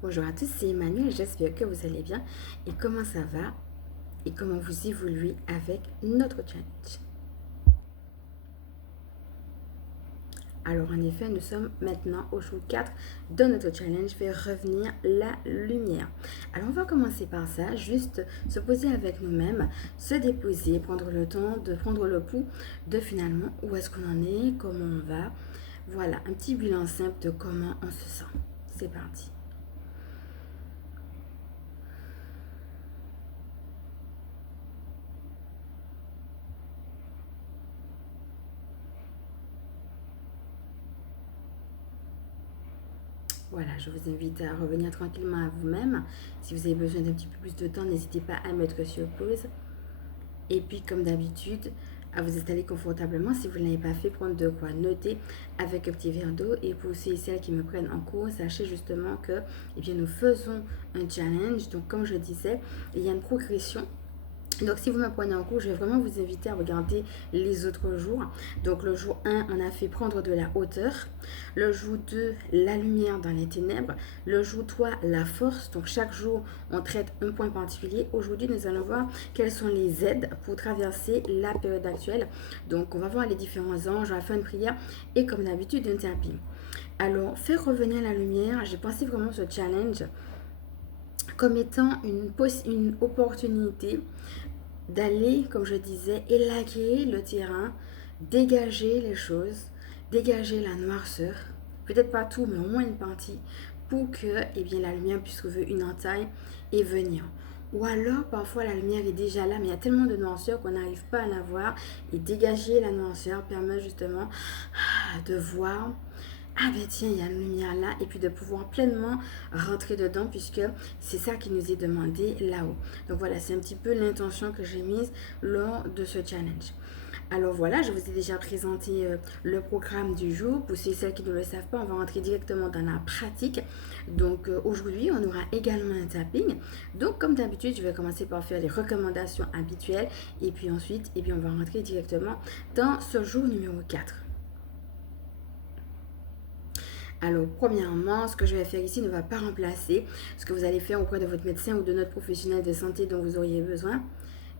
Bonjour à tous, c'est Emmanuel, j'espère que vous allez bien et comment ça va et comment vous évoluez avec notre challenge. Alors en effet, nous sommes maintenant au jour 4 de notre challenge, je vais revenir la lumière. Alors on va commencer par ça, juste se poser avec nous-mêmes, se déposer, prendre le temps de prendre le pouls de finalement où est-ce qu'on en est, comment on va. Voilà, un petit bilan simple de comment on se sent. C'est parti. Voilà, je vous invite à revenir tranquillement à vous-même. Si vous avez besoin d'un petit peu plus de temps, n'hésitez pas à mettre sur pause. Et puis, comme d'habitude, à vous installer confortablement. Si vous ne l'avez pas fait, prendre de quoi noter avec un petit verre d'eau. Et pour ceux et celles qui me prennent en cours, sachez justement que nous faisons un challenge. Donc, comme je disais, il y a une progression. Donc, si vous me prenez en cours, je vais vraiment vous inviter à regarder les autres jours. Donc, le jour 1, on a fait prendre de la hauteur. Le jour 2, la lumière dans les ténèbres. Le jour 3, la force. Donc, chaque jour, on traite un point particulier. Aujourd'hui, nous allons voir quelles sont les aides pour traverser la période actuelle. Donc, on va voir les différents anges, on va faire une prière et, comme d'habitude, un tapping. Alors, faire revenir la lumière, j'ai pensé vraiment ce challenge comme étant une opportunité d'aller, comme je disais, élaguer le terrain, dégager les choses, dégager la noirceur, peut-être pas tout, mais au moins une partie, pour que la lumière puisse trouver une entaille et venir. Ou alors, parfois, la lumière est déjà là, mais il y a tellement de noirceur qu'on n'arrive pas à la voir. Et dégager la noirceur permet justement de voir, ah ben tiens, il y a une lumière là, et puis de pouvoir pleinement rentrer dedans, puisque c'est ça qui nous est demandé là-haut. Donc voilà, c'est un petit peu l'intention que j'ai mise lors de ce challenge. Alors voilà, je vous ai déjà présenté le programme du jour. Pour ceux et celles qui ne le savent pas, on va rentrer directement dans la pratique. Donc aujourd'hui, on aura également un tapping. Donc comme d'habitude, je vais commencer par faire les recommandations habituelles. Et puis ensuite, on va rentrer directement dans ce jour numéro 4. Alors, premièrement, ce que je vais faire ici ne va pas remplacer ce que vous allez faire auprès de votre médecin ou de notre professionnel de santé dont vous auriez besoin.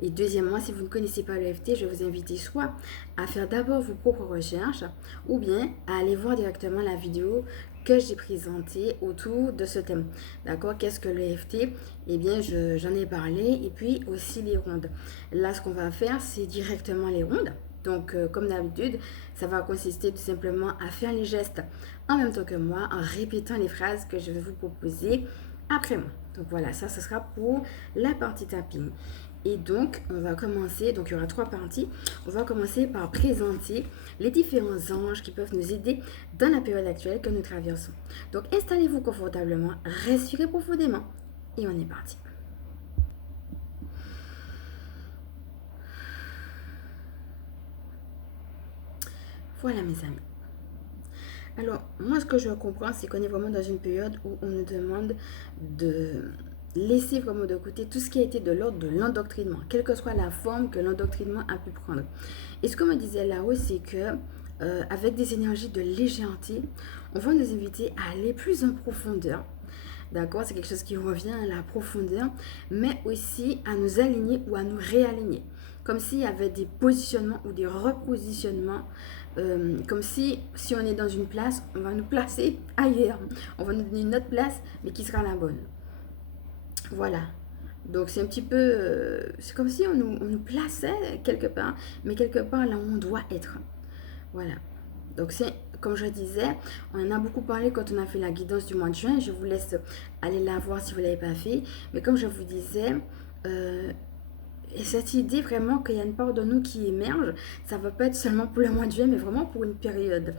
Et deuxièmement, si vous ne connaissez pas l'EFT, je vais vous inviter soit à faire d'abord vos propres recherches ou bien à aller voir directement la vidéo que j'ai présentée autour de ce thème. D'accord? Qu'est-ce que l'EFT? Eh bien, j'en ai parlé. Et puis aussi les rondes. Là, ce qu'on va faire, c'est directement les rondes. Donc, comme d'habitude, ça va consister tout simplement à faire les gestes en même temps que moi, en répétant les phrases que je vais vous proposer après moi. Donc voilà, ça, ce sera pour la partie tapping. Et donc, on va commencer, donc il y aura 3 parties. On va commencer par présenter les différents anges qui peuvent nous aider dans la période actuelle que nous traversons. Donc, installez-vous confortablement, respirez profondément et on est parti. Voilà mes amis. Alors, moi, ce que je comprends, c'est qu'on est vraiment dans une période où on nous demande de laisser vraiment de côté tout ce qui a été de l'ordre de l'endoctrinement, quelle que soit la forme que l'endoctrinement a pu prendre. Et ce qu'on me disait là-haut, c'est que avec des énergies de légèreté, on va nous inviter à aller plus en profondeur. D'accord? C'est quelque chose qui revient à la profondeur, mais aussi à nous aligner ou à nous réaligner. Comme s'il y avait des positionnements ou des repositionnements. Comme si on est dans une place, on va nous placer ailleurs. On va nous donner une autre place, mais qui sera la bonne. Voilà. Donc c'est un petit peu... c'est comme si on nous plaçait quelque part, mais quelque part là où on doit être. Voilà. Donc c'est, comme je disais, on en a beaucoup parlé quand on a fait la guidance du mois de juin. Je vous laisse aller la voir si vous ne l'avez pas fait. Mais comme je vous disais, et cette idée vraiment qu'il y a une part de nous qui émerge, ça ne va pas être seulement pour le mois de juin, mais vraiment pour une période.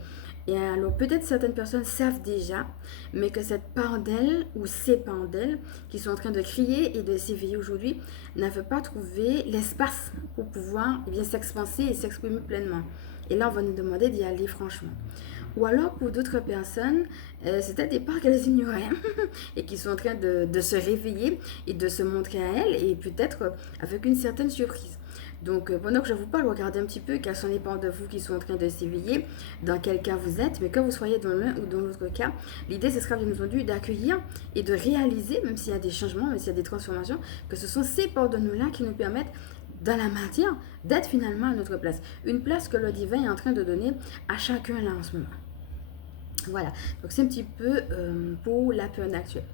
Et alors peut-être certaines personnes savent déjà, mais que cette part d'elles ou ces parts d'elles qui sont en train de crier et de s'éveiller aujourd'hui n'avaient pas trouvé l'espace pour pouvoir s'expanser et s'exprimer pleinement. Et là, on va nous demander d'y aller franchement. Ou alors, pour d'autres personnes, c'était des parts qu'elles ignoraient et qui sont en train de se réveiller et de se montrer à elles et peut-être avec une certaine surprise. Donc, pendant que je vous parle, regardez un petit peu quelles sont les parts de vous qui sont en train de s'éveiller, dans quel cas vous êtes. Mais quand vous soyez dans l'un ou dans l'autre cas, l'idée, ce sera bien entendu d'accueillir et de réaliser, même s'il y a des changements, même s'il y a des transformations, que ce sont ces parts de nous-là qui nous permettent, dans la matière, d'être finalement à notre place. Une place que le divin est en train de donner à chacun là en ce moment. Voilà, donc c'est un petit peu pour la période actuelle.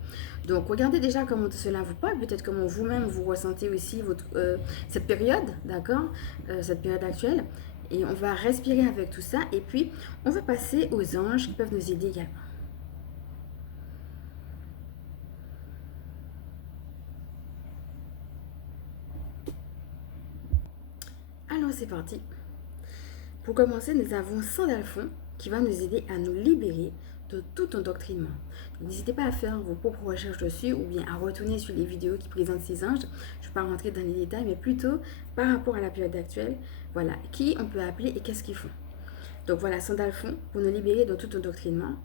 Donc regardez déjà comment cela vous parle, peut-être comment vous-même vous ressentez aussi cette période, d'accord, cette période actuelle. Et on va respirer avec tout ça et puis on va passer aux anges qui peuvent nous aider également. Alors c'est parti. Pour commencer, nous avons Sandalphon qui va nous aider à nous libérer de tout endoctrinement. N'hésitez pas à faire vos propres recherches dessus ou bien à retourner sur les vidéos qui présentent ces anges. Je ne vais pas rentrer dans les détails, mais plutôt par rapport à la période actuelle, voilà, qui on peut appeler et qu'est-ce qu'ils font. Donc voilà, Sandalphon pour nous libérer de tout endoctrinement.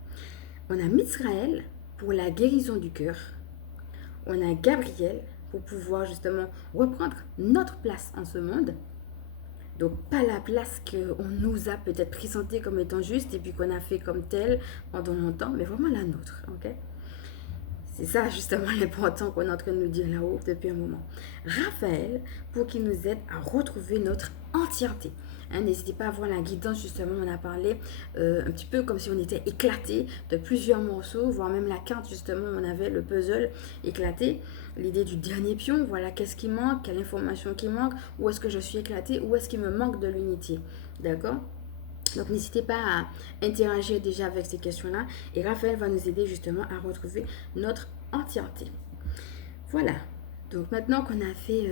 On a Mitsraël pour la guérison du cœur. On a Gabriel pour pouvoir justement reprendre notre place en ce monde. Donc, pas la place qu'on nous a peut-être présentée comme étant juste et puis qu'on a fait comme telle pendant longtemps, mais vraiment la nôtre. Ok? C'est ça justement l'important qu'on est en train de nous dire là-haut depuis un moment. Raphaël, pour qu'il nous aide à retrouver notre entièreté. Hein, n'hésitez pas à voir la guidance, justement, on a parlé un petit peu comme si on était éclaté de plusieurs morceaux, voire même la carte, justement, on avait le puzzle éclaté. L'idée du dernier pion, voilà, qu'est-ce qui manque, quelle information qui manque, où est-ce que je suis éclaté, où est-ce qu'il me manque de l'unité. D'accord? Donc n'hésitez pas à interagir déjà avec ces questions-là et Raphaël va nous aider justement à retrouver notre entièreté. Voilà. Donc maintenant qu'on a fait,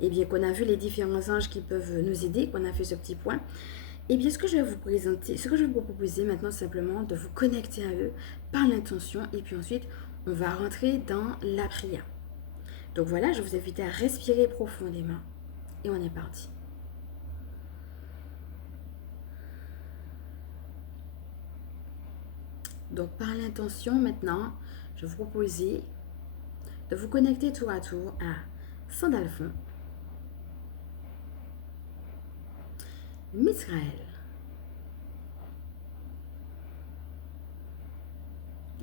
eh bien qu'on a vu les différents anges qui peuvent nous aider, qu'on a fait ce petit point, eh bien ce que je vais vous présenter, ce que je vais vous proposer maintenant, c'est simplement de vous connecter à eux par l'intention et puis ensuite on va rentrer dans la prière. Donc voilà, je vous invite à respirer profondément et on est parti. Donc par l'intention maintenant, je vais vous proposer de vous connecter tour à tour à Sandalphon, Mitsraël,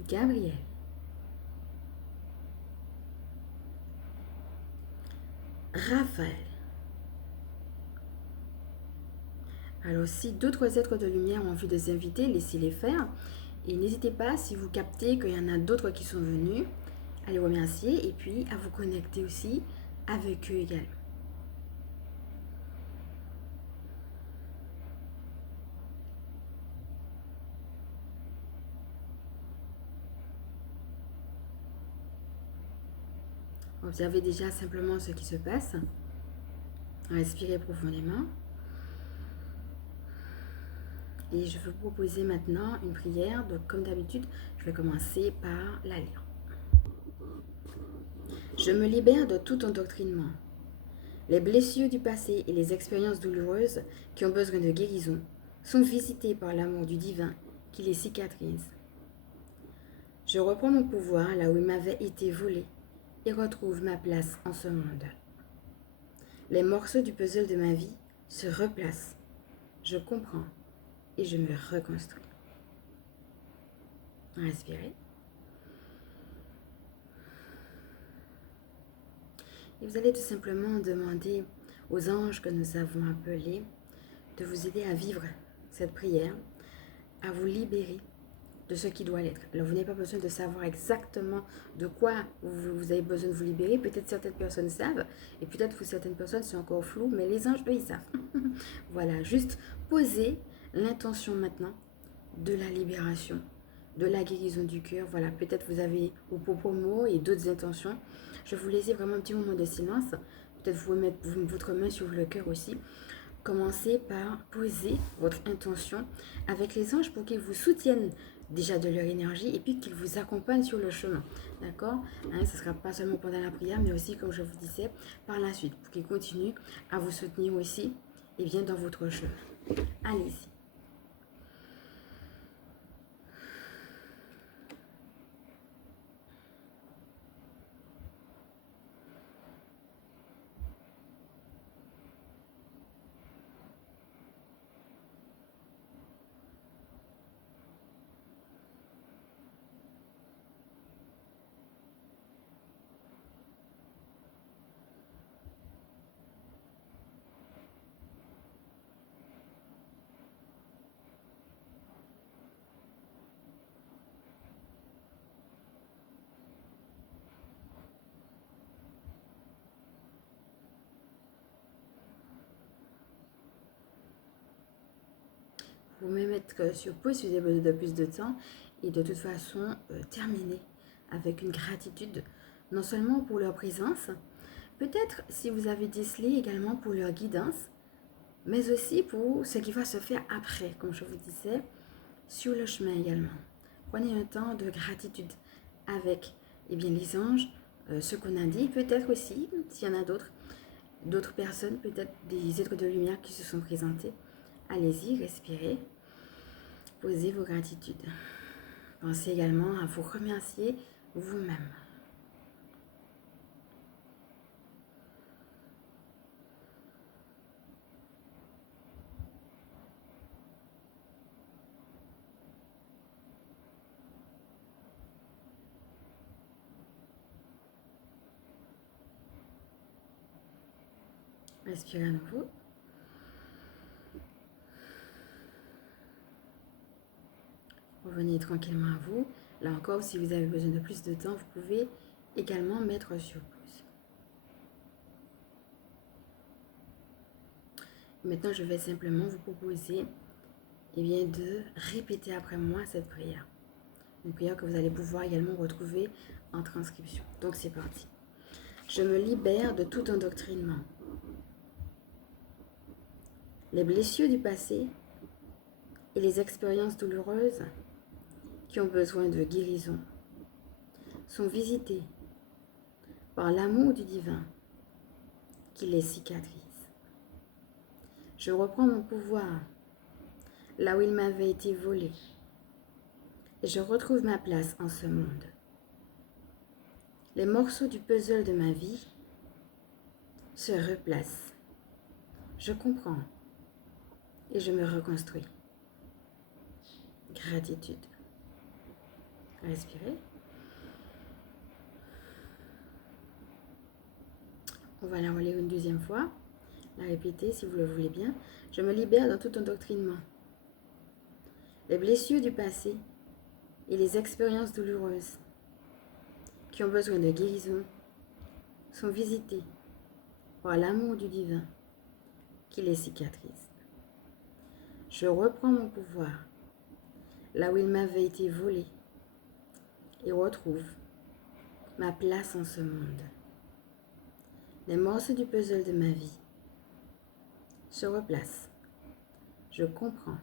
Gabriel, Raphaël. Alors si d'autres êtres de lumière ont envie de s'inviter, laissez-les faire. Et n'hésitez pas, si vous captez qu'il y en a d'autres qui sont venus, à les remercier et puis à vous connecter aussi avec eux également. Observez déjà simplement ce qui se passe. Respirez profondément. Et je vais vous proposer maintenant une prière. Donc comme d'habitude, je vais commencer par la lire. Je me libère de tout endoctrinement. Les blessures du passé et les expériences douloureuses qui ont besoin de guérison sont visitées par l'amour du divin qui les cicatrise. Je reprends mon pouvoir là où il m'avait été volé et retrouve ma place en ce monde. Les morceaux du puzzle de ma vie se replacent. Je comprends et je me reconstruis. Respirez. Et vous allez tout simplement demander aux anges que nous avons appelés de vous aider à vivre cette prière, à vous libérer de ce qui doit l'être. Alors, vous n'avez pas besoin de savoir exactement de quoi vous avez besoin de vous libérer. Peut-être certaines personnes savent, et peut-être que certaines personnes sont encore floues, mais les anges, eux, ils savent. Voilà, juste posez l'intention maintenant de la libération, de la guérison du cœur. Voilà, peut-être vous avez vos propres mots et d'autres intentions. Je vais vous laisser vraiment un petit moment de silence. Peut-être vous mettre votre main sur le cœur aussi. Commencez par poser votre intention avec les anges pour qu'ils vous soutiennent déjà de leur énergie et puis qu'ils vous accompagnent sur le chemin. D'accord, hein, ce ne sera pas seulement pendant la prière, mais aussi, comme je vous disais, par la suite, pour qu'ils continuent à vous soutenir aussi et bien dans votre chemin. Allez-y. Vous pouvez mettre sur pause si vous avez besoin de plus de temps. Et de toute façon, terminer avec une gratitude, non seulement pour leur présence, peut-être si vous avez décelé également pour leur guidance, mais aussi pour ce qui va se faire après, comme je vous disais, sur le chemin également. Prenez un temps de gratitude avec les anges, ce qu'on a dit, peut-être aussi, s'il y en a d'autres personnes, peut-être des êtres de lumière qui se sont présentés. Allez-y, respirez, posez vos gratitudes. Pensez également à vous remercier vous-même. Respirez à nouveau. Revenez tranquillement à vous. Là encore, si vous avez besoin de plus de temps, vous pouvez également mettre sur pause. Maintenant, je vais simplement vous proposer de répéter après moi cette prière. Une prière que vous allez pouvoir également retrouver en transcription. Donc, c'est parti. Je me libère de tout endoctrinement. Les blessures du passé et les expériences douloureuses qui ont besoin de guérison sont visitées par l'amour du divin qui les cicatrise. Je reprends mon pouvoir là où il m'avait été volé et je retrouve ma place en ce monde. Les morceaux du puzzle de ma vie se replacent. Je comprends et je me reconstruis. Gratitude. Respirez. On va la relire une deuxième fois. La répéter si vous le voulez bien. Je me libère de tout endoctrinement. Les blessures du passé et les expériences douloureuses qui ont besoin de guérison sont visitées par l'amour du divin qui les cicatrise. Je reprends mon pouvoir là où il m'avait été volé et retrouve ma place en ce monde. Les morceaux du puzzle de ma vie se replacent. Je comprends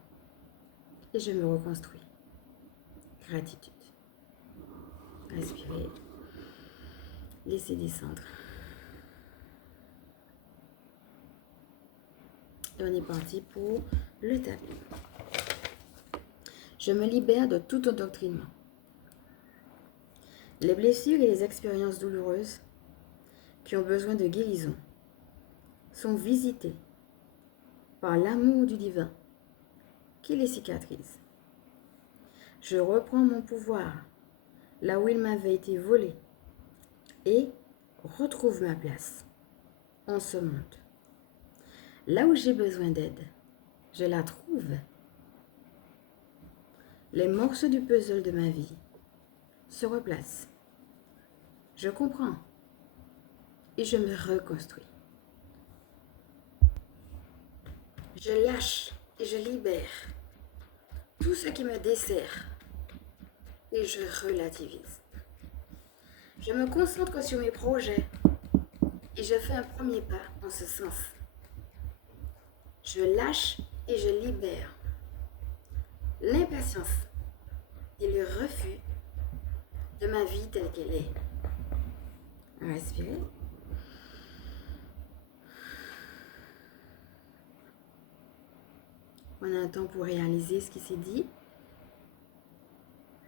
et je me reconstruis. Gratitude. Respirez. Laissez descendre. Et on est parti pour le tapis. Je me libère de tout endoctrinement. Les blessures et les expériences douloureuses qui ont besoin de guérison sont visitées par l'amour du divin qui les cicatrise. Je reprends mon pouvoir là où il m'avait été volé et retrouve ma place en ce monde. Là où j'ai besoin d'aide, je la trouve. Les morceaux du puzzle de ma vie se replacent. Je comprends et je me reconstruis. Je lâche et je libère tout ce qui me dessert et je relativise. Je me concentre sur mes projets et je fais un premier pas en ce sens. Je lâche et je libère l'impatience et le refus de ma vie telle qu'elle est. Respirez. On a un temps pour réaliser ce qui s'est dit.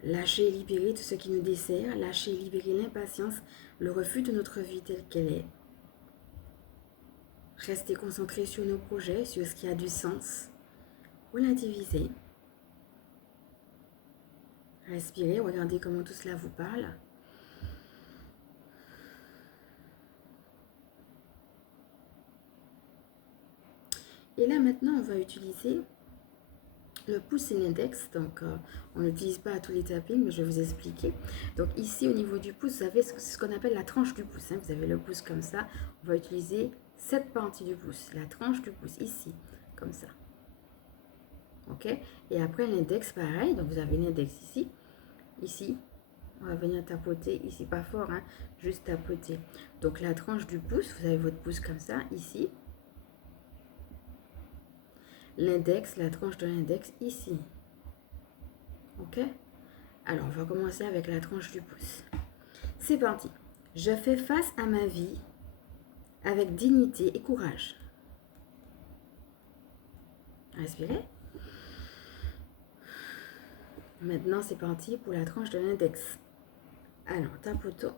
Lâcher et libérer tout ce qui nous dessert. Lâcher et libérer l'impatience, le refus de notre vie telle qu'elle est. Rester concentré sur nos projets, sur ce qui a du sens. Relativiser. Respirez, regardez comment tout cela vous parle. Et là maintenant, on va utiliser le pouce et l'index. Donc, on n'utilise pas à tous les tappings, mais je vais vous expliquer. Donc ici, au niveau du pouce, vous avez ce qu'on appelle la tranche du pouce. Vous avez le pouce comme ça. On va utiliser cette partie du pouce, la tranche du pouce, ici, comme ça. Ok? Et après l'index, pareil. Donc vous avez l'index ici. Ici. On va venir tapoter ici, pas fort, hein, juste tapoter. Donc la tranche du pouce, vous avez votre pouce comme ça, ici. L'index, la tranche de l'index, ici. Ok? Alors, on va commencer avec la tranche du pouce. C'est parti. Je fais face à ma vie avec dignité et courage. Respirez. Maintenant, c'est parti pour la tranche de l'index. Alors, tapoto.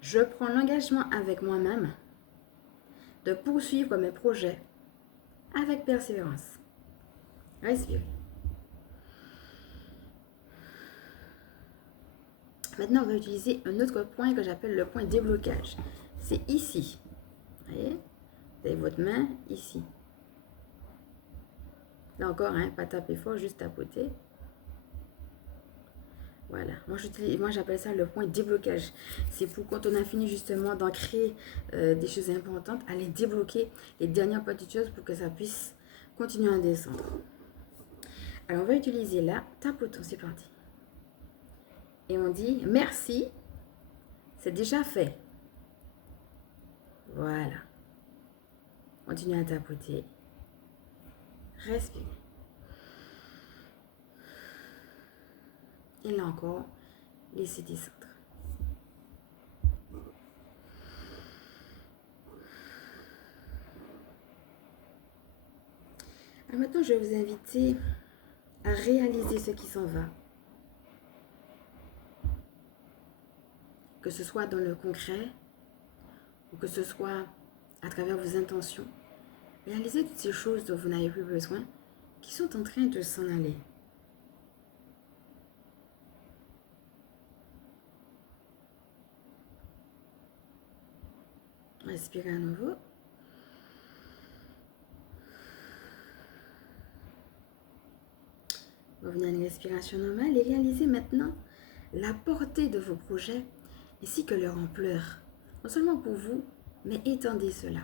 Je prends l'engagement avec moi-même de poursuivre mes projets avec persévérance. Respirez. Maintenant, on va utiliser un autre point que j'appelle le point déblocage. C'est ici. Vous voyez? Vous avez votre main ici. Là encore, hein, pas taper fort, juste tapoter. Voilà. Moi, j'appelle ça le point déblocage. C'est pour quand on a fini justement d'ancrer des choses importantes, aller débloquer les dernières petites choses pour que ça puisse continuer à descendre. Alors, on va utiliser là, tapotons, c'est parti. Et on dit merci, c'est déjà fait. Voilà. Continuez à tapoter. Respirez. Et là encore, laissez descendre. Alors maintenant, je vais vous inviter à réaliser ce qui s'en va. Que ce soit dans le concret ou que ce soit à travers vos intentions. Réalisez toutes ces choses dont vous n'avez plus besoin qui sont en train de s'en aller. Respirez à nouveau. Revenez à une respiration normale et réalisez maintenant la portée de vos projets ainsi que leur ampleur. Non seulement pour vous, mais étendez cela.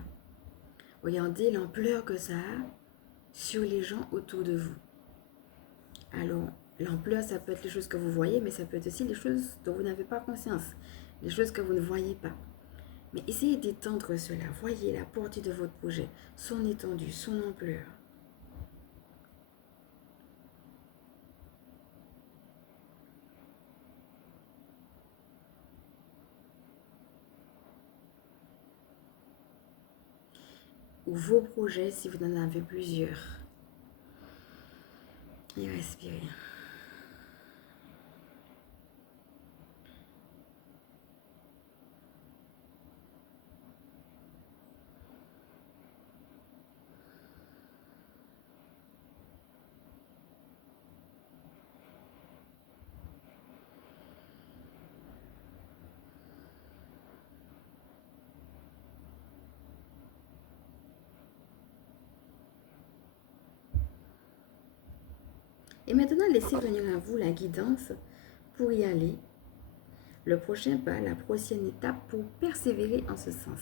Regardez l'ampleur que ça a sur les gens autour de vous. Alors, l'ampleur, ça peut être les choses que vous voyez, mais ça peut être aussi les choses dont vous n'avez pas conscience, les choses que vous ne voyez pas. Mais essayez d'étendre cela. Voyez la portée de votre projet, son étendue, son ampleur. Ou vos projets si vous en avez plusieurs. Et respirez. Et maintenant, laissez venir à vous la guidance pour y aller. Le prochain pas, la prochaine étape pour persévérer en ce sens.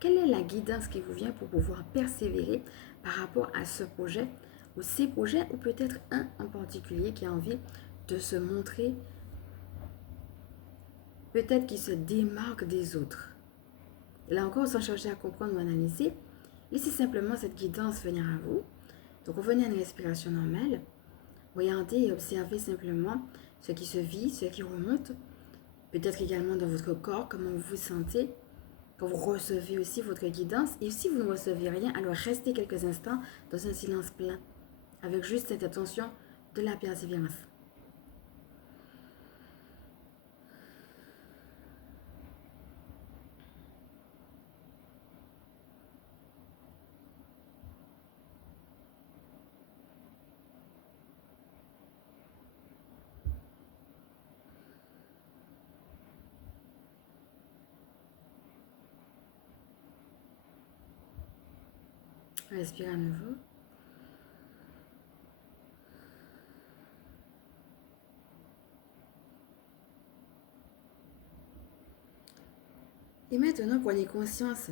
Quelle est la guidance qui vous vient pour pouvoir persévérer par rapport à ce projet ou ces projets ou peut-être un en particulier qui a envie de se montrer, peut-être qui se démarque des autres. Là encore, sans chercher à comprendre ou analyser, laissez simplement cette guidance venir à vous. Donc, revenez à une respiration normale. Regardez et observez simplement ce qui se vit, ce qui remonte. Peut-être également dans votre corps, comment vous vous sentez. Quand vous recevez aussi votre guidance. Et si vous ne recevez rien, alors restez quelques instants dans un silence plein. Avec juste cette attention de la persévérance. Respirez à nouveau. Et maintenant, prenez conscience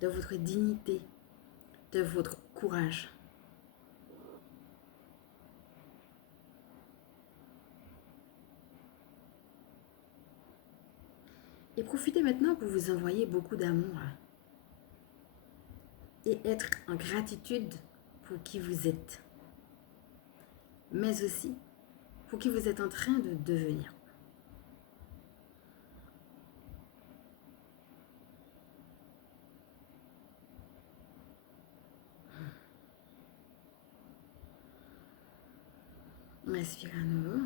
de votre dignité, de votre courage. Et profitez maintenant pour vous envoyer beaucoup d'amour et être en gratitude pour qui vous êtes, mais aussi pour qui vous êtes en train de devenir. Respirez à nouveau.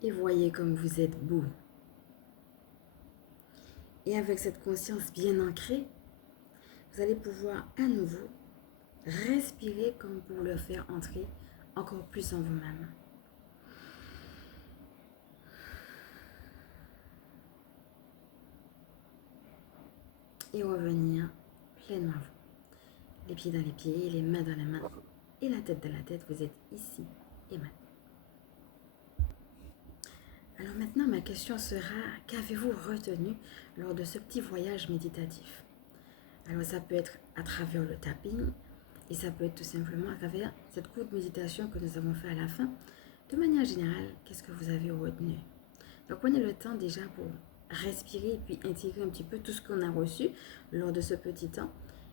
Et voyez comme vous êtes beau. Et avec cette conscience bien ancrée, vous allez pouvoir à nouveau respirer comme pour le faire entrer encore plus en vous-même. Et revenir pleinement à vous. Les pieds dans les pieds, les mains dans les mains et la tête dans la tête. Vous êtes ici et maintenant. Alors maintenant, ma question sera, qu'avez-vous retenu lors de ce petit voyage méditatif? Alors ça peut être à travers le tapping et ça peut être tout simplement à travers cette courte méditation que nous avons fait à la fin. De manière générale, qu'est-ce que vous avez retenu? Donc prenez le temps déjà pour respirer et puis intégrer un petit peu tout ce qu'on a reçu lors de ce petit temps.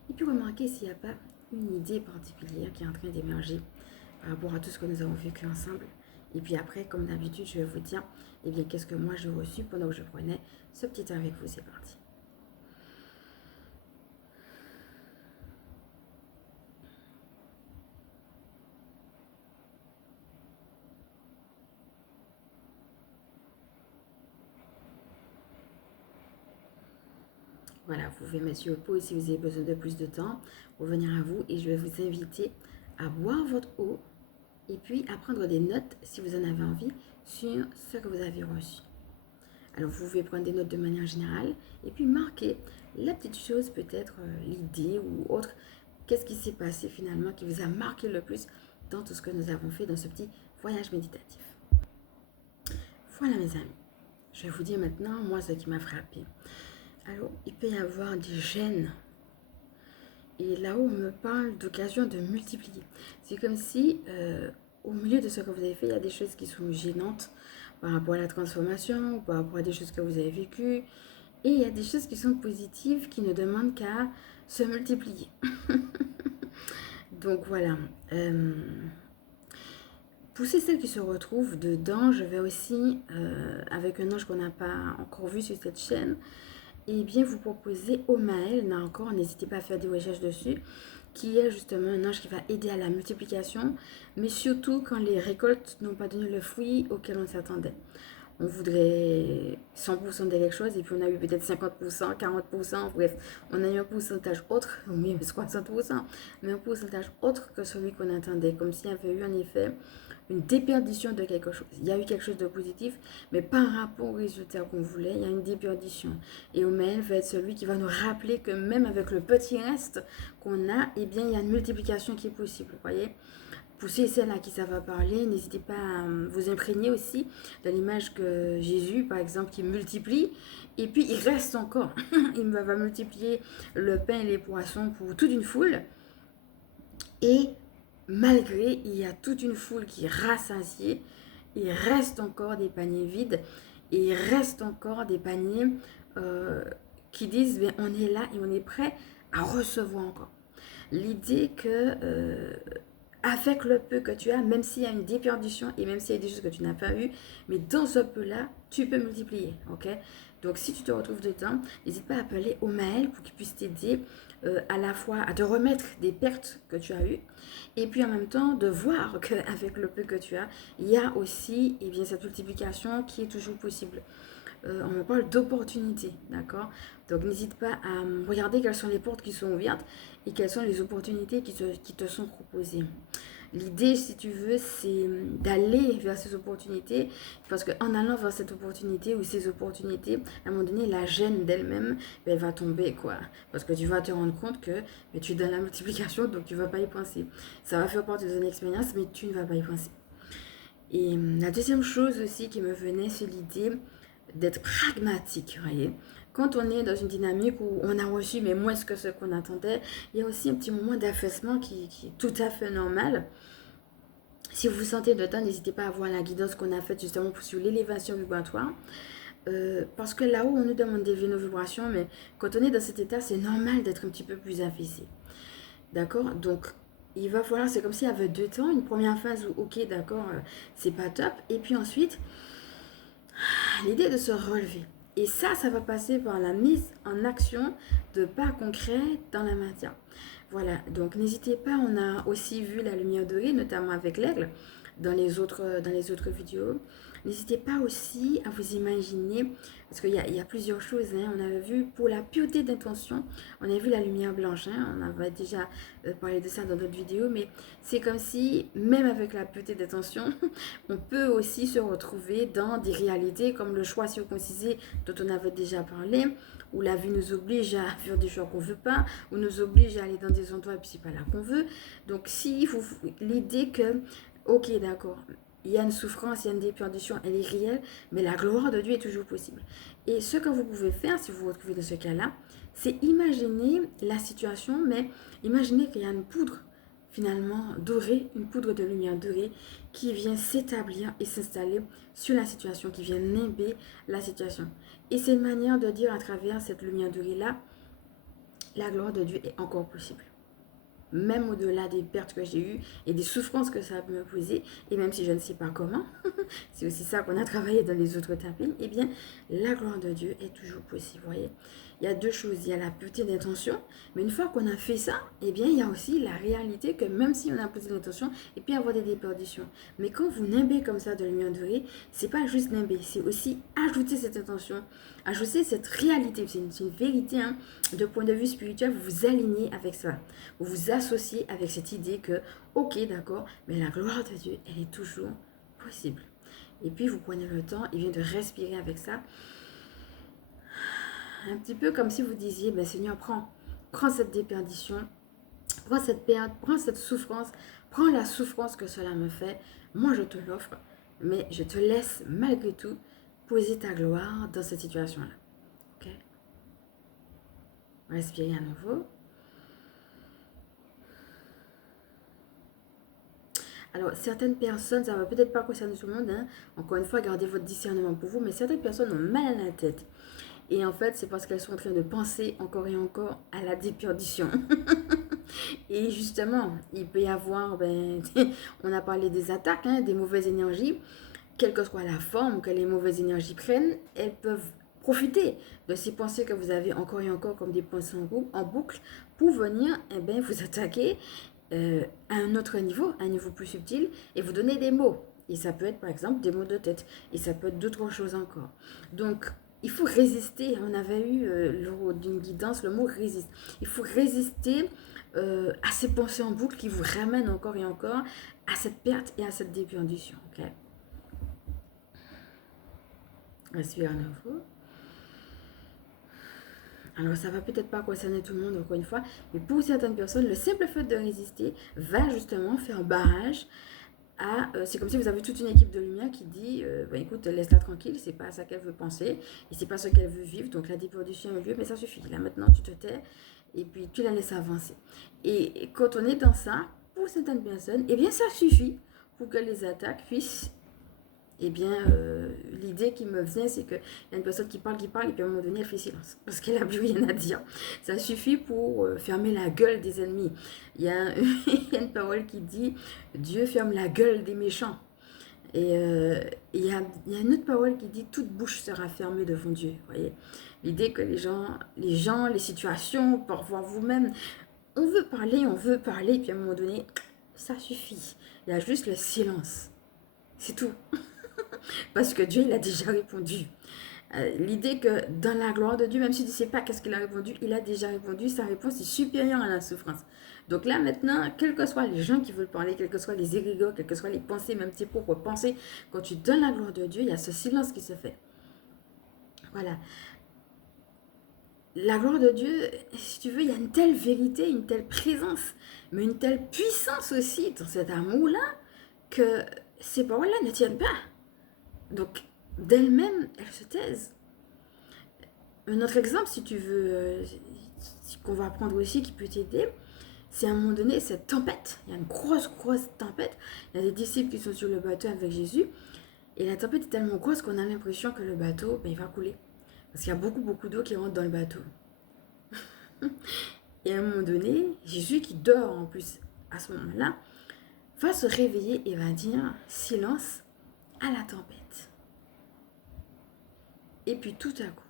Et puis remarquez s'il n'y a pas une idée particulière qui est en train d'émerger par rapport à tout ce que nous avons vécu ensemble. Et puis après, comme d'habitude, je vais vous dire, eh bien, qu'est-ce que moi j'ai reçu pendant que je prenais ce petit temps avec vous. C'est parti. Voilà, vous pouvez mettre sur pause si vous avez besoin de plus de temps, revenir à vous et je vais vous inviter à boire votre eau et puis à prendre des notes si vous en avez envie sur ce que vous avez reçu. Alors vous pouvez prendre des notes de manière générale et puis marquer la petite chose, peut-être l'idée ou autre. Qu'est-ce qui s'est passé finalement qui vous a marqué le plus dans tout ce que nous avons fait dans ce petit voyage méditatif. Voilà mes amis, je vais vous dire maintenant moi ce qui m'a frappé. Alors il peut y avoir des gènes. Et là où on me parle d'occasion de multiplier. C'est comme si au milieu de ce que vous avez fait, il y a des choses qui sont gênantes par rapport à la transformation, ou par rapport à des choses que vous avez vécues. Et il y a des choses qui sont positives, qui ne demandent qu'à se multiplier. Donc voilà. Pour celles qui se retrouvent dedans, je vais aussi, avec un ange qu'on n'a pas encore vu sur cette chaîne, et bien vous proposer Omael, là encore, n'hésitez pas à faire des recherches dessus, qui est justement un ange qui va aider à la multiplication, mais surtout quand les récoltes n'ont pas donné le fruit auquel on s'attendait. On voudrait 100% de quelque chose et puis on a eu peut-être 50%, 40%, bref, on a eu un pourcentage autre, oui, 60%, mais un pourcentage autre que celui qu'on attendait, comme s'il y avait eu en effet une déperdition de quelque chose. Il y a eu quelque chose de positif, mais par rapport au résultat qu'on voulait, il y a une déperdition. Et Omael va être celui qui va nous rappeler que même avec le petit reste qu'on a, eh bien, il y a une multiplication qui est possible, vous voyez. Pour ceux et celles à qui ça va parler, n'hésitez pas à vous imprégner aussi de l'image que Jésus, par exemple, qui multiplie. Et puis, il reste encore. Il va multiplier le pain et les poissons pour toute une foule. Et malgré, il y a toute une foule qui est rassasiée, il reste encore des paniers vides et il reste encore des paniers qui disent ben, on est là et on est prêt à recevoir encore. L'idée que avec le peu que tu as, même s'il y a une déperdition et même s'il y a des choses que tu n'as pas eues, mais dans ce peu-là, tu peux multiplier, ok? Donc si tu te retrouves dedans, n'hésite pas à appeler Omael pour qu'il puisse t'aider à la fois à te remettre des pertes que tu as eues et puis en même temps de voir qu'avec le peu que tu as, il y a aussi eh bien, cette multiplication qui est toujours possible. On me parle d'opportunités, d'accord? Donc n'hésite pas à regarder quelles sont les portes qui sont ouvertes et quelles sont les opportunités qui te sont proposées. L'idée, si tu veux, c'est d'aller vers ces opportunités parce qu'en allant vers cette opportunité ou ces opportunités, à un moment donné, la gêne d'elle-même, elle va tomber, quoi. Parce que tu vas te rendre compte que tu es dans la multiplication, donc tu ne vas pas y penser. Ça va faire partie de ton expérience, mais tu ne vas pas y penser. Et la deuxième chose aussi qui me venait, c'est l'idée d'être pragmatique, vous voyez. quand on est dans une dynamique où on a reçu mais moins que ce qu'on attendait, il y a aussi un petit moment d'affaissement qui est tout à fait normal. Si vous vous sentez de temps, n'hésitez pas à voir la guidance qu'on a faite justement sur l'élévation vibratoire. Parce que là où on nous demande d'élever nos vibrations, mais quand on est dans cet état, c'est normal d'être un petit peu plus affaissé. D'accord? Donc, il va falloir, c'est comme s'il y avait deux temps. Une première phase où, ok, d'accord, c'est pas top. Et puis ensuite, l'idée de se relever. Et ça va passer par la mise en action de pas concrets dans la matière. Voilà, donc n'hésitez pas, on a aussi vu la lumière dorée, notamment avec l'aigle, dans les autres vidéos. N'hésitez pas aussi à vous imaginer, parce qu'il y a plusieurs choses, hein. On avait vu pour la pureté d'intention, on a vu la lumière blanche, hein. On avait déjà parlé de ça dans d'autres vidéos, mais c'est comme si, même avec la pureté d'intention, on peut aussi se retrouver dans des réalités comme le choix circoncisé dont on avait déjà parlé, où la vie nous oblige à faire des choix qu'on ne veut pas, ou nous oblige à aller dans des endroits et puis c'est pas là qu'on veut. Donc si vous, l'idée que, ok d'accord, il y a une souffrance, il y a une déperdition, elle est réelle, mais la gloire de Dieu est toujours possible. Et ce que vous pouvez faire, si vous vous retrouvez dans ce cas-là, c'est imaginer la situation, mais imaginez qu'il y a une poudre finalement dorée, une poudre de lumière dorée qui vient s'établir et s'installer sur la situation, qui vient nimber la situation. Et c'est une manière de dire à travers cette lumière dorée-là, la gloire de Dieu est encore possible. Même au-delà des pertes que j'ai eues et des souffrances que ça a pu me poser, et même si je ne sais pas comment, c'est aussi ça qu'on a travaillé dans les autres tapines, eh bien, la gloire de Dieu est toujours possible, vous voyez. Il y a deux choses, il y a la pureté d'intention, mais une fois qu'on a fait ça, eh bien, il y a aussi la réalité que même si on a posé l'intention, il peut y avoir des déperditions. Mais quand vous nimbez comme ça de lumière dorée, c'est pas juste nimber, c'est aussi ajouter cette intention, ajouter cette réalité, c'est une vérité, hein, de point de vue spirituel, vous vous alignez avec ça, vous vous associez avec cette idée que, ok, d'accord, mais la gloire de Dieu, elle est toujours possible. Et puis vous prenez le temps, il vient de respirer avec ça, un petit peu comme si vous disiez, ben Seigneur, prends cette déperdition, prends cette perte, prends cette souffrance, prends la souffrance que cela me fait, moi je te l'offre, mais je te laisse malgré tout poser ta gloire dans cette situation-là. Ok? Respirez à nouveau. Alors, certaines personnes, ça va peut-être pas concerner tout le monde, hein. Encore une fois, gardez votre discernement pour vous, mais certaines personnes ont mal à la tête. Et en fait, c'est parce qu'elles sont en train de penser encore et encore à la déperdition. Et justement, il peut y avoir, on a parlé des attaques, hein, des mauvaises énergies. Quelle que soit la forme que les mauvaises énergies prennent, elles peuvent profiter de ces pensées que vous avez encore et encore comme des pensées en boucle pour venir vous attaquer à un autre niveau, un niveau plus subtil, et vous donner des mots. Et ça peut être par exemple des mots de tête, et ça peut être d'autres choses encore. Donc, il faut résister. On avait eu d'une guidance le mot résiste. Il faut résister à ces pensées en boucle qui vous ramènent encore et encore à cette perte et à cette déperdition. Okay? Respire à nouveau. Alors, ça va peut-être pas concerner tout le monde, encore une fois, mais pour certaines personnes, le simple fait de résister va justement faire un barrage à... c'est comme si vous avez toute une équipe de lumière qui dit, écoute, laisse-la tranquille, c'est pas ça qu'elle veut penser, et c'est pas ce qu'elle veut vivre, donc la déperdition a lieu, mais ça suffit. Là, maintenant, tu te tais, et puis tu la laisses avancer. Et quand on est dans ça, pour certaines personnes, eh bien, ça suffit pour que les attaques puissent l'idée qui me vient, c'est qu'il y a une personne qui parle, et puis à un moment donné, elle fait silence, parce qu'elle n'a plus rien à dire. Ça suffit pour fermer la gueule des ennemis. Il y a une parole qui dit « Dieu ferme la gueule des méchants ». Et il y a une autre parole qui dit « Toute bouche sera fermée devant Dieu ». Vous voyez, l'idée que les gens, les situations, parfois vous-même, on veut parler, puis à un moment donné, ça suffit. Il y a juste le silence. C'est tout. Parce que Dieu, il a déjà répondu. L'idée que dans la gloire de Dieu, même si tu ne sais pas qu'est-ce qu'il a répondu, il a déjà répondu, sa réponse est supérieure à la souffrance. Donc là, maintenant, quels que soient les gens qui veulent parler, quels que soient les égrégores, quelles que soient les pensées, même tes propres pensées, quand tu donnes la gloire de Dieu, il y a ce silence qui se fait. Voilà. La gloire de Dieu, si tu veux, il y a une telle vérité, une telle présence, mais une telle puissance aussi dans cet amour-là, que ces paroles-là ne tiennent pas. Donc, d'elles-mêmes, elles se taisent. Un autre exemple, si tu veux, qu'on va prendre aussi, qui peut t'aider, c'est à un moment donné, cette tempête, il y a une grosse, grosse tempête, il y a des disciples qui sont sur le bateau avec Jésus, et la tempête est tellement grosse qu'on a l'impression que le bateau, il va couler. Parce qu'il y a beaucoup, beaucoup d'eau qui rentre dans le bateau. Et à un moment donné, Jésus qui dort en plus à ce moment-là, va se réveiller et va dire silence à la tempête. Et puis tout à coup,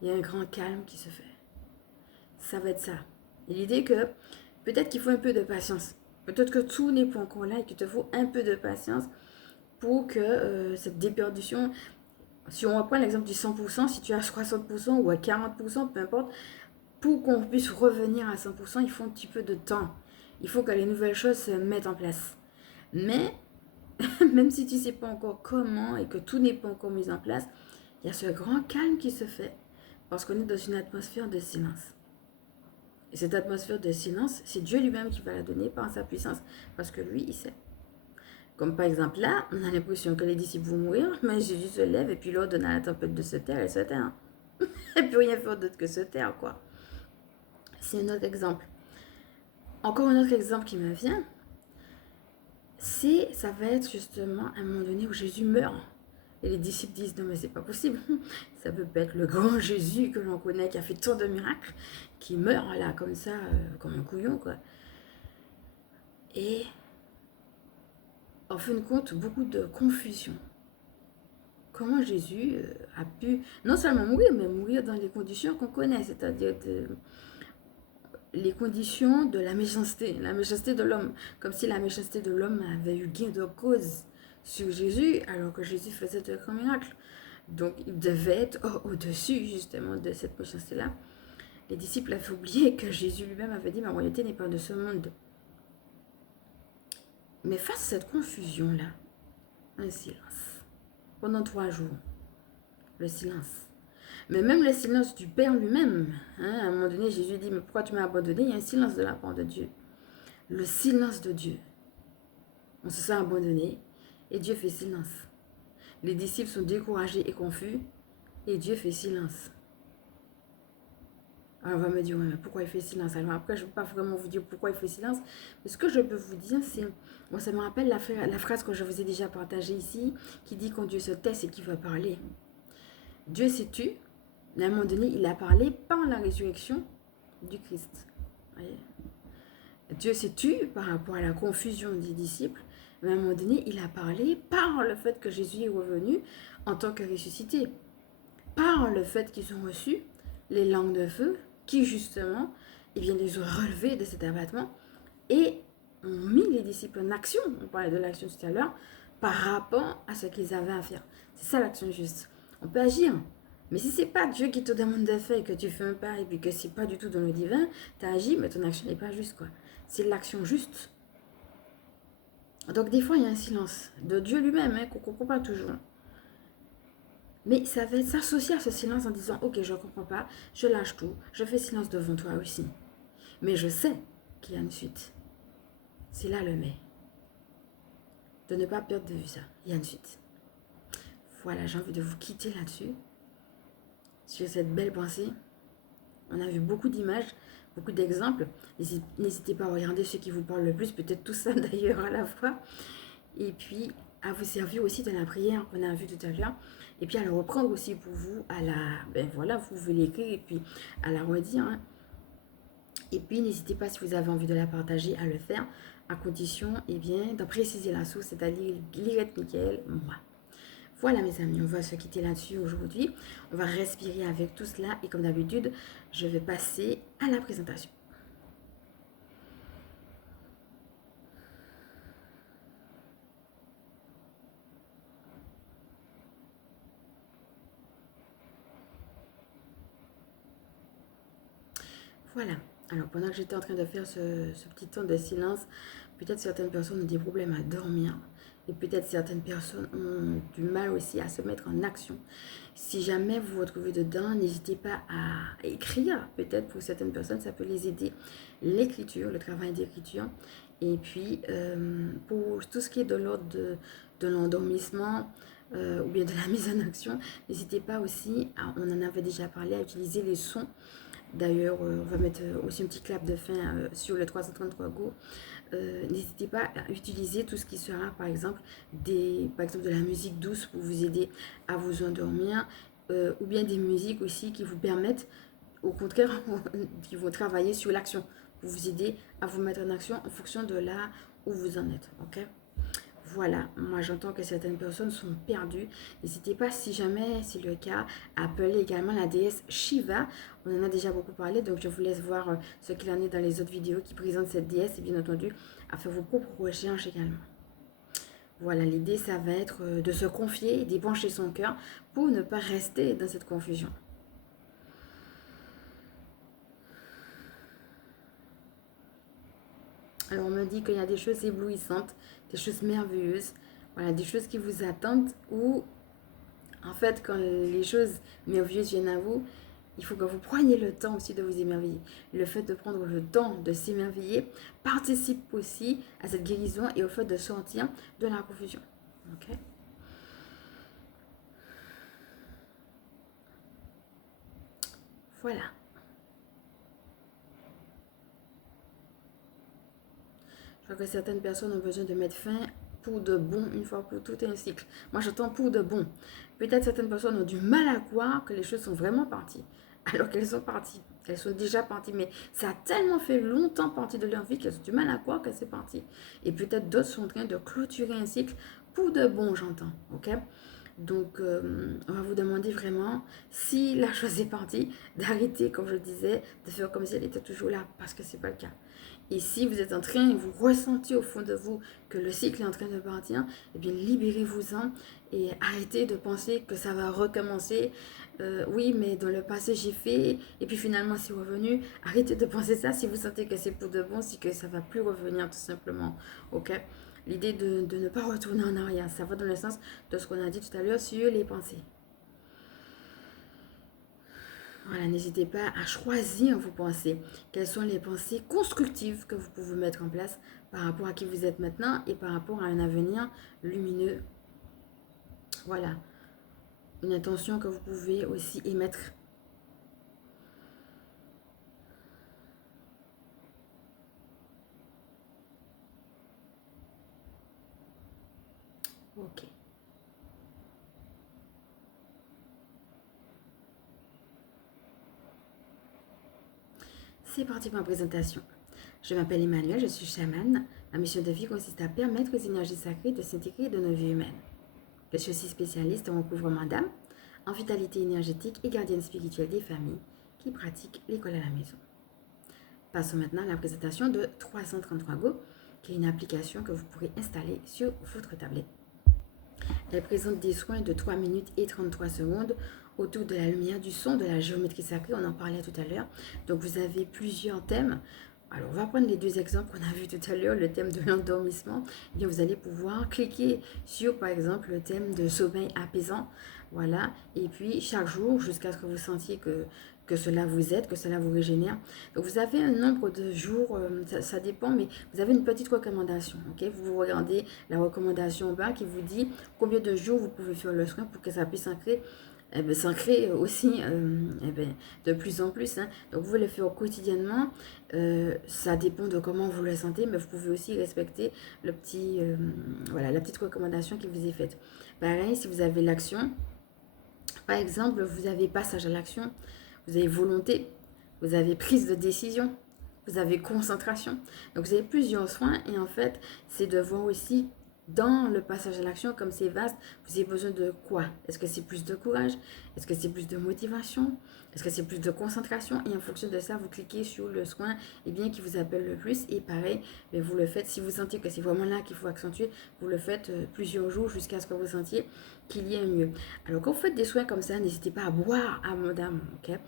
il y a un grand calme qui se fait. Ça va être ça. Et l'idée que peut-être qu'il faut un peu de patience. Peut-être que tout n'est pas encore là et qu'il te faut un peu de patience pour que cette déperdition, si on reprend l'exemple du 100%, si tu as 60% ou à 40%, peu importe, pour qu'on puisse revenir à 100%, il faut un petit peu de temps. Il faut que les nouvelles choses se mettent en place. Mais, même si tu ne sais pas encore comment et que tout n'est pas encore mis en place, il y a ce grand calme qui se fait parce qu'on est dans une atmosphère de silence. Et cette atmosphère de silence, c'est Dieu lui-même qui va la donner par sa puissance parce que lui, il sait. Comme par exemple là, on a l'impression que les disciples vont mourir, mais Jésus se lève et puis l'ordonne à la tempête de se taire, elle se taire. Elle ne peut rien faire d'autre que se taire, quoi. C'est un autre exemple. Encore un autre exemple qui me vient, ça va être justement à un moment donné où Jésus meurt. Et les disciples disent, non mais c'est pas possible, ça peut pas être le grand Jésus que l'on connaît, qui a fait tant de miracles, qui meurt là comme ça, comme un couillon quoi. Et en fin de compte, beaucoup de confusion. Comment Jésus a pu non seulement mourir, mais mourir dans les conditions qu'on connaît, c'est-à-dire les conditions de la méchanceté de l'homme, comme si la méchanceté de l'homme avait eu gain de cause sur Jésus, alors que Jésus faisait de grands miracles. Donc il devait être au-dessus justement de cette méchanceté-là. Les disciples avaient oublié que Jésus lui-même avait dit, ma royauté n'est pas de ce monde. Mais face à cette confusion-là, un silence. Pendant 3 jours, le silence. Mais même le silence du Père lui-même, hein, à un moment donné, Jésus dit, mais pourquoi tu m'as abandonné? Il y a un silence de la part de Dieu. Le silence de Dieu. On se sent abandonné et Dieu fait silence. Les disciples sont découragés et confus et Dieu fait silence. Alors on va me dire, ouais, mais pourquoi il fait silence? Alors après, je ne peux pas vraiment vous dire pourquoi il fait silence. Mais ce que je peux vous dire, c'est, moi ça me rappelle la phrase que je vous ai déjà partagée ici, qui dit quand Dieu se tait, c'est qu'il va parler. Dieu s'est tu, mais à un moment donné, il a parlé par la résurrection du Christ. Voyez? Dieu s'est tu par rapport à la confusion des disciples, mais à un moment donné, il a parlé par le fait que Jésus est revenu en tant que ressuscité, par le fait qu'ils ont reçu les langues de feu qui justement, les ont relevés de cet abattement et ont mis les disciples en action. On parlait de l'action tout à l'heure, par rapport à ce qu'ils avaient à faire. C'est ça l'action juste. On peut agir, mais si c'est pas Dieu qui te demande de faire et que tu fais un pas et puis que c'est pas du tout dans le divin, tu as agi, mais ton action n'est pas juste, quoi. C'est l'action juste. Donc des fois, il y a un silence de Dieu lui-même, qu'on ne comprend pas toujours. Mais ça va être s'associer à ce silence en disant, ok, je ne comprends pas, je lâche tout, je fais silence devant toi aussi. Mais je sais qu'il y a une suite. C'est là le mais. De ne pas perdre de vue ça. Il y a une suite. Voilà, j'ai envie de vous quitter là-dessus. Sur cette belle pensée. On a vu beaucoup d'images, beaucoup d'exemples. N'hésitez pas à regarder ceux qui vous parlent le plus, peut-être tout ça d'ailleurs à la fois. Et puis, à vous servir aussi de la prière qu'on a vue tout à l'heure. Et puis à le reprendre aussi pour vous, vous pouvez l'écrire et puis à la redire. Hein. Et puis, n'hésitez pas, si vous avez envie de la partager, à le faire, à condition, d'en préciser la source, c'est-à-dire l'Irette Michael, moi. Voilà mes amis, on va se quitter là-dessus aujourd'hui. On va respirer avec tout cela et comme d'habitude, je vais passer à la présentation. Voilà. Alors pendant que j'étais en train de faire ce petit temps de silence, peut-être certaines personnes ont des problèmes à dormir. Et peut-être certaines personnes ont du mal aussi à se mettre en action. Si jamais vous vous retrouvez dedans, n'hésitez pas à écrire. Peut-être pour certaines personnes, ça peut les aider. L'écriture, le travail d'écriture. Et puis, pour tout ce qui est de l'ordre de l'endormissement, ou bien de la mise en action, n'hésitez pas aussi, on en avait déjà parlé, à utiliser les sons. D'ailleurs, on va mettre aussi un petit clap de fin sur le 333 Go. N'hésitez pas à utiliser tout ce qui sera, par exemple, de la musique douce pour vous aider à vous endormir, ou bien des musiques aussi qui vous permettent, au contraire, qui vont travailler sur l'action, pour vous aider à vous mettre en action en fonction de là où vous en êtes. Ok? Voilà, moi j'entends que certaines personnes sont perdues. N'hésitez pas, si jamais c'est le cas, à appeler également la déesse Shiva. On en a déjà beaucoup parlé, donc je vous laisse voir ce qu'il en est dans les autres vidéos qui présentent cette déesse et bien entendu à faire vos propres recherches également. Voilà, l'idée ça va être de se confier et d'épancher son cœur pour ne pas rester dans cette confusion. Alors on me dit qu'il y a des choses éblouissantes, des choses merveilleuses, voilà, des choses qui vous attendent ou en fait quand les choses merveilleuses viennent à vous, il faut que vous preniez le temps aussi de vous émerveiller. Le fait de prendre le temps de s'émerveiller participe aussi à cette guérison et au fait de sortir de la confusion. Ok? Voilà. Je crois que certaines personnes ont besoin de mettre fin pour de bon, une fois pour tout un cycle. Moi, j'entends pour de bon. Peut-être certaines personnes ont du mal à croire que les choses sont vraiment parties, alors qu'elles sont parties. Elles sont déjà parties, mais ça a tellement fait longtemps partie de leur vie qu'elles ont du mal à croire que c'est parti. Et peut-être d'autres sont en train de clôturer un cycle pour de bon, j'entends. Ok? Donc, on va vous demander vraiment, si la chose est partie, d'arrêter, comme je disais, de faire comme si elle était toujours là, parce que ce n'est pas le cas. Et si vous êtes en train, vous ressentez au fond de vous que le cycle est en train de partir, eh bien libérez-vous-en et arrêtez de penser que ça va recommencer. Oui, mais dans le passé j'ai fait et puis finalement c'est revenu. Arrêtez de penser ça si vous sentez que c'est pour de bon, c'est que ça va plus revenir tout simplement. Ok? L'idée de ne pas retourner en arrière, ça va dans le sens de ce qu'on a dit tout à l'heure sur les pensées. Voilà, n'hésitez pas à choisir vos pensées. Quelles sont les pensées constructives que vous pouvez mettre en place par rapport à qui vous êtes maintenant et par rapport à un avenir lumineux. Voilà, une intention que vous pouvez aussi émettre. Ok. C'est parti pour ma présentation. Je m'appelle Emmanuel, je suis chamane. Ma mission de vie consiste à permettre aux énergies sacrées de s'intégrer dans nos vies humaines. Je suis aussi spécialiste en recouvrement d'âme, en vitalité énergétique et gardienne spirituelle des familles qui pratiquent l'école à la maison. Passons maintenant à la présentation de 333 Go, qui est une application que vous pourrez installer sur votre tablette. Elle présente des soins de 3 minutes et 33 secondes autour de la lumière, du son, de la géométrie sacrée, on en parlait tout à l'heure. Donc vous avez plusieurs thèmes. Alors on va prendre les deux exemples qu'on a vus tout à l'heure, le thème de l'endormissement. Et bien vous allez pouvoir cliquer sur par exemple le thème de sommeil apaisant. Voilà, et puis chaque jour jusqu'à ce que vous sentiez que cela vous aide, que cela vous régénère. Donc vous avez un nombre de jours, ça dépend, mais vous avez une petite recommandation. Okay, vous regardez la recommandation en bas qui vous dit combien de jours vous pouvez faire le soin pour que ça puisse s'ancrer aussi de plus en plus. Hein. Donc vous pouvez le faire quotidiennement. Ça dépend de comment vous le sentez, mais vous pouvez aussi respecter la petite recommandation qui vous est faite. Pareil, si vous avez l'action, par exemple, vous avez passage à l'action, vous avez volonté, vous avez prise de décision, vous avez concentration. Donc, vous avez plusieurs soins et en fait, c'est de voir aussi dans le passage à l'action, comme c'est vaste, vous avez besoin de quoi? Est-ce que c'est plus de courage? Est-ce que c'est plus de motivation? Est-ce que c'est plus de concentration? Et en fonction de ça, vous cliquez sur le soin qui vous appelle le plus. Et pareil, vous le faites, si vous sentez que c'est vraiment là qu'il faut accentuer, vous le faites plusieurs jours jusqu'à ce que vous sentiez qu'il y ait un mieux. Alors quand vous faites des soins comme ça, n'hésitez pas à boire abondamment. Okay?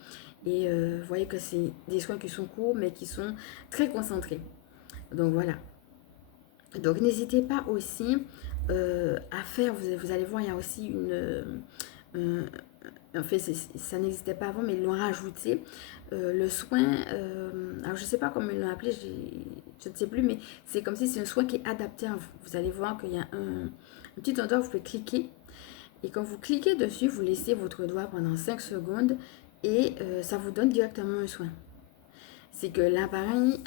Et vous voyez que c'est des soins qui sont courts, mais qui sont très concentrés. Donc voilà. Donc n'hésitez pas aussi à faire, vous allez voir, il y a aussi en fait ça n'existait pas avant, mais ils l'ont rajouté, le soin, alors je ne sais pas comment ils l'ont appelé, je ne sais plus, mais c'est comme si c'est un soin qui est adapté à vous. Vous allez voir qu'il y a un petit endroit où vous pouvez cliquer Et quand vous cliquez dessus, vous laissez votre doigt pendant 5 secondes et ça vous donne directement un soin. C'est que l'appareil,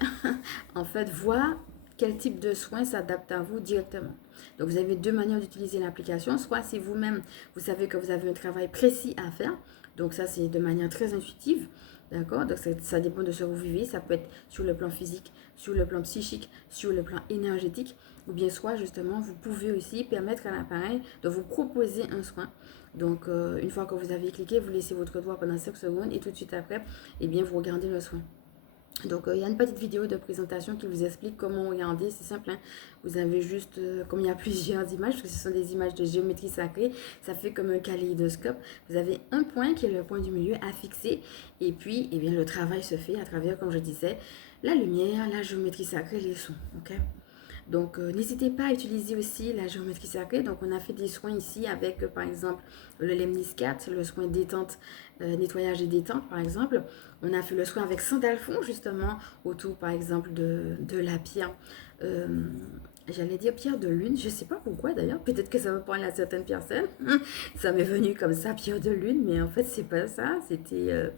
en fait, voit quel type de soin s'adapte à vous directement. Donc, vous avez deux manières d'utiliser l'application. Soit c'est vous-même, vous savez que vous avez un travail précis à faire. Donc, ça, c'est de manière très intuitive. D'accord? Donc, ça dépend de ce que vous vivez. Ça peut être sur le plan physique, sur le plan psychique, sur le plan énergétique. Ou bien soit, justement, vous pouvez aussi permettre à l'appareil de vous proposer un soin. Donc, une fois que vous avez cliqué, vous laissez votre doigt pendant 5 secondes et tout de suite après, eh bien, vous regardez le soin. Donc, il y a une petite vidéo de présentation qui vous explique comment regarder. C'est simple, hein. Vous avez juste, comme il y a plusieurs images, parce que ce sont des images de géométrie sacrée, ça fait comme un kaléidoscope. Vous avez un point qui est le point du milieu à fixer. Et puis, eh bien, le travail se fait à travers, comme je disais, la lumière, la géométrie sacrée, les sons. Ok? Donc, n'hésitez pas à utiliser aussi la géométrie sacrée. Donc, on a fait des soins ici avec, par exemple, le Lemnis 4, le soin détente, nettoyage et détente, par exemple. On a fait le soin avec Sandalphon, justement, autour, par exemple, de la pierre. J'allais dire pierre de lune. Je ne sais pas pourquoi, d'ailleurs. Peut-être que ça va parler à certaines personnes. Ça m'est venu comme ça, pierre de lune. Mais en fait, c'est pas ça. C'était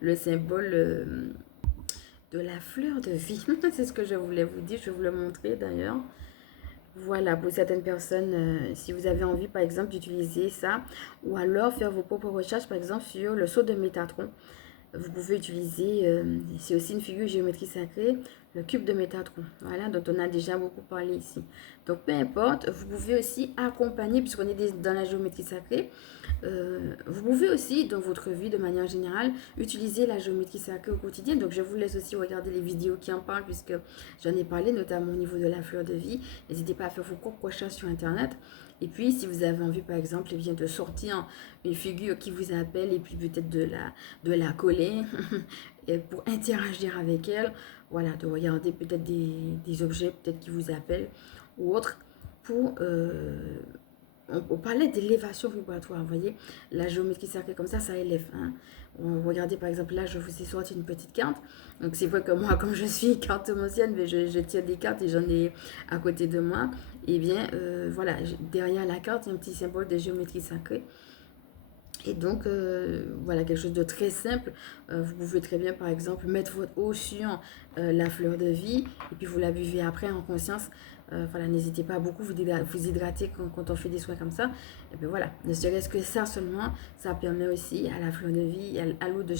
le symbole de la fleur de vie. C'est ce que je voulais vous dire. Je vais vous le montrer d'ailleurs. Voilà, pour certaines personnes, si vous avez envie par exemple d'utiliser ça, ou alors faire vos propres recherches par exemple sur le sceau de Métatron. Vous pouvez utiliser, c'est aussi une figure géométrie sacrée, le cube de Métatron, voilà, dont on a déjà beaucoup parlé ici. Donc peu importe, vous pouvez aussi accompagner, puisqu'on est dans la géométrie sacrée, vous pouvez aussi, dans votre vie de manière générale, utiliser la géométrie sacrée au quotidien. Donc je vous laisse aussi regarder les vidéos qui en parlent, puisque j'en ai parlé, notamment au niveau de la fleur de vie. N'hésitez pas à faire vos propres recherches sur Internet. Et puis, si vous avez envie, par exemple, eh bien, de sortir une figure qui vous appelle et puis peut-être de la coller et pour interagir avec elle, voilà, de regarder peut-être des objets peut-être qui vous appellent ou autres pour... on parlait d'élévation vibratoire, vous voyez, la géométrie sacrée comme ça élève. Hein. Regardez par exemple, là, je vous ai sorti une petite carte. Donc, c'est vrai que moi, comme je suis cartomancienne, mais je tiens des cartes et j'en ai à côté de moi. Et bien, voilà, derrière la carte, il y a un petit symbole de géométrie sacrée. Et donc, voilà, quelque chose de très simple. Vous pouvez très bien, par exemple, mettre votre eau sur la fleur de vie et puis vous la buvez après en conscience. Voilà, n'hésitez pas à beaucoup vous hydrater quand on fait des soins comme ça. Et puis voilà, ne serait-ce que ça seulement, ça permet aussi à la fleur de vie, à l'eau de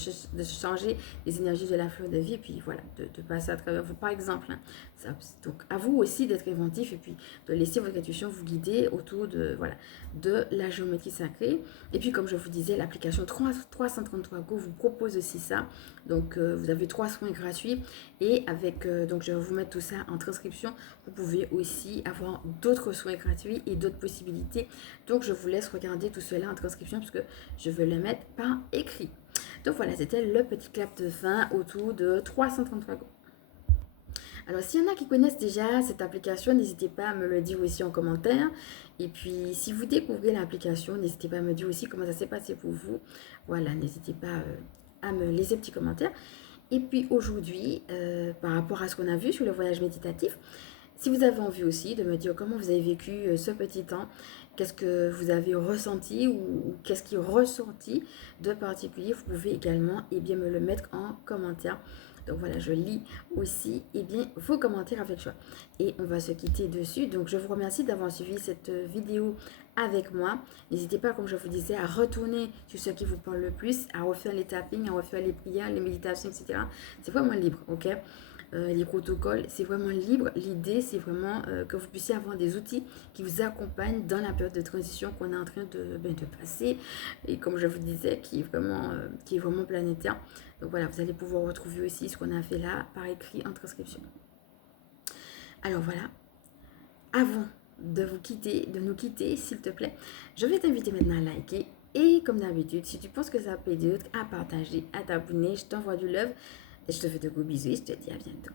changer les énergies de la fleur de vie. Et puis voilà, de passer à travers vous, par exemple. Hein, ça, donc, à vous aussi d'être inventif et puis de laisser votre intuition vous guider autour de, voilà, de la géométrie sacrée. Et puis, comme je vous disais, l'application 333 Go vous propose aussi ça. Donc, vous avez 3 soins gratuits. Et avec, donc je vais vous mettre tout ça en transcription. Vous pouvez aussi avoir d'autres soins gratuits et d'autres possibilités. Donc, je vous laisse regarder tout cela en transcription puisque je vais le mettre par écrit. Donc, voilà, c'était le petit clap de fin autour de 333 Go. Alors, s'il y en a qui connaissent déjà cette application, n'hésitez pas à me le dire aussi en commentaire. Et puis, si vous découvrez l'application, n'hésitez pas à me dire aussi comment ça s'est passé pour vous. Voilà, n'hésitez pas à me laisser un petit commentaire. Et puis, aujourd'hui, par rapport à ce qu'on a vu sur le voyage méditatif, si vous avez envie aussi de me dire comment vous avez vécu ce petit temps, qu'est-ce que vous avez ressenti ou qu'est-ce qui est ressorti de particulier, vous pouvez également bien, me le mettre en commentaire. Donc voilà, je lis aussi bien, vos commentaires avec joie. Et on va se quitter dessus. Donc je vous remercie d'avoir suivi cette vidéo avec moi. N'hésitez pas, comme je vous disais, à retourner sur ce qui vous parle le plus, à refaire les tappings, à refaire les prières, les méditations, etc. C'est vraiment libre, ok? Les protocoles, c'est vraiment libre. L'idée, c'est vraiment que vous puissiez avoir des outils qui vous accompagnent dans la période de transition qu'on est en train de passer. Et comme je vous disais, qui est vraiment planétaire. Donc voilà, vous allez pouvoir retrouver aussi ce qu'on a fait là par écrit en transcription. Alors voilà, avant de nous quitter, s'il te plaît, je vais t'inviter maintenant à liker. Et comme d'habitude, si tu penses que ça peut aider d'autres, à partager, à t'abonner, je t'envoie du love. Et je te fais de gros bisous et je te dis à bientôt.